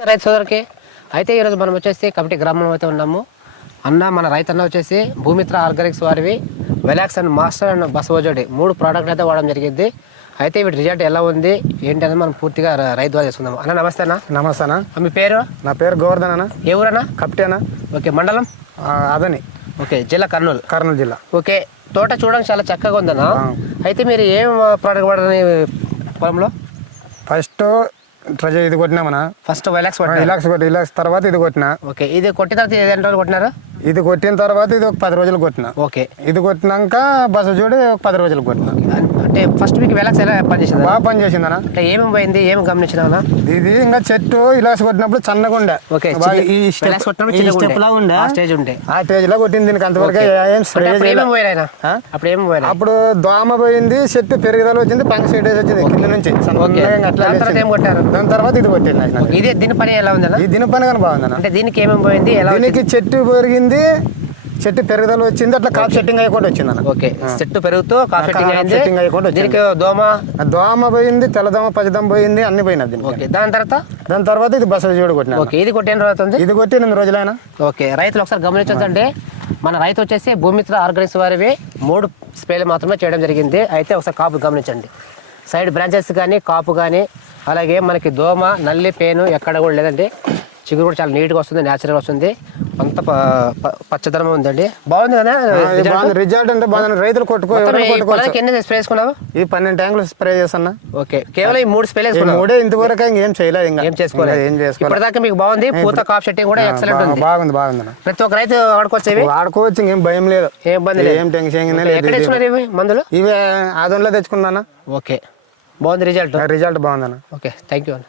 రైతు సోదరికి అయితే ఈరోజు మనం వచ్చేసి కమిటీ గ్రామంలో అయితే ఉన్నాము. మన రైతు అన్న వచ్చేసి భూమిత్ర ఆర్గానిక్స్ వారివి వెలాక్స్ and master and Basavajodi 3 product అయితే వాడడం జరిగింది. అయితే వీటి రిజల్ట్ ఎలా ఉంది ఏంటి అనేది మనం పూర్తిగా రైతు ద్వారా చేసుకుందాం. అన్న నమస్తే అన్న. నమస్తే అన్న. మీ పేరు? నా పేరు గోవర్ధన్ అన్న. ఏ ఊరన్నా? కప్టి అన్న. ఓకే, మండలం అదని. ఓకే, జిల్లా కర్నూలు జిల్లా. ఓకే, తోట చూడడానికి చాలా చక్కగా ఉందన్న. అయితే మీరు ఏం ప్రోడక్ట్ వాడని పొలంలో? ఫస్ట్ ఇది కొట్టినామన్నా. ఫస్ట్ వైలాక్స్ ఇలాక్స్ తర్వాత ఇది కొట్టినా. ఓకే, ఇది కొట్టిన తర్వాత ఎన్ని రోజులు కొట్టినారు? ఇది కొట్టిన తర్వాత ఇది ఒక 10 రోజులు కొట్టినా. ఓకే, ఇది కొట్టినాక బస్సు చూడి ఒక 10 రోజులు కొట్టినా. అంటే ఫస్ట్ మీకు వెలాక్స్ ఎలా పనిచేసింది? బాగా పనిచేసిందన్నా. అంటే ఏమేమి పోయింది, ఏమి గమనించినా? ఇది ఇంకా చెట్టు ఇలాక్స్ కొట్టినప్పుడు చన్నగా ఉండే. ఓకే, ఈ స్టెప్ లా ఉండే. ఆ స్టేజ్ లో కొట్టింది. దీనికి అంతవరకు అప్పుడు దోమ పోయింది, చెట్టు పెరుగుదల వచ్చింది, పంక సైడ్ వచ్చింది కింద నుంచి. దాని తర్వాత ఇది కొట్టింది. ఇది దీని పని ఎలా ఉంది? ఈ దీని పని కానీ బాగుంది. అంటే దీనికి ఏమేమి పోయింది? దీనికి చెట్టు పెరిగింది, చెట్టు పెరుగుదల వచ్చింది, అట్లా కాప్ సెట్టింగ్ అయ్యకుండా వచ్చింది అన్న. ఓకే, చెట్టు పెరుగుతూ కాప్ సెట్టింగ్ అయ్యకుండా దీనికి దోమ పోయింది, తెల్లదోమ పచ్చదోమ పోయింది, అన్ని పోయినది. ఓకే, దాని తర్వాత ఇది బస్సు చూడు కొట్టిన. ఓకే, ఇది కొట్టిన తర్వాత ఇది కొట్టి 8 రోజులైనా. ఓకే, రైతులు ఒకసారి గమనించండి. మన రైతు వచ్చేసి భూమిత్ర ఆర్గానిక్స్ వారివి 3 స్ప్రేలు మాత్రమే చేయడం జరిగింది. అయితే ఒకసారి కాపు గమనించండి. సైడ్ బ్రాంచెస్ కానీ కాపు కానీ, అలాగే మనకి దోమ నల్లి పేను ఎక్కడ కూడా లేదండి. చిగురు కూడా చాలా నీట్గా వస్తుంది, న్యాచురల్ వస్తుంది, అంత పచ్చదనం ఉందండి. బాగుంది కదా రిజల్ట్? అంటే బాగుంది. రైతులు ఎన్ని స్ప్రే వేసుకున్నావు? ఈ 12 ట్యాంకులు స్ప్రే చేస్తున్నా. ఓకే, కేవలం ఈ 3 స్ప్రే మూడే ఇంతవరకు ఇంకేం చేయలేదు. ఏం చేసుకోలేదు. ఇప్పటిదాకా మీకు బాగుంది. పూత కాప్ సెట్టింగ్ కూడా ఎక్సలెంట్ ఉంది. బాగుంది. ప్రతి ఒక్క రైతు వాడుకోవచ్చు, ఇంకేం భయం లేదు, ఏం ఇబ్బంది లేదు, ఏం టెన్షన్ లేదు. ఎక్కడ తెచ్చుకున్నారు ఇవి మందులు? ఇవే ఆదంలో తెచ్చుకున్నానా. ఓకే, బాగుంది రిజల్ట్ బాగుందన్న. ఓకే, థ్యాంక్ యూ అన్న.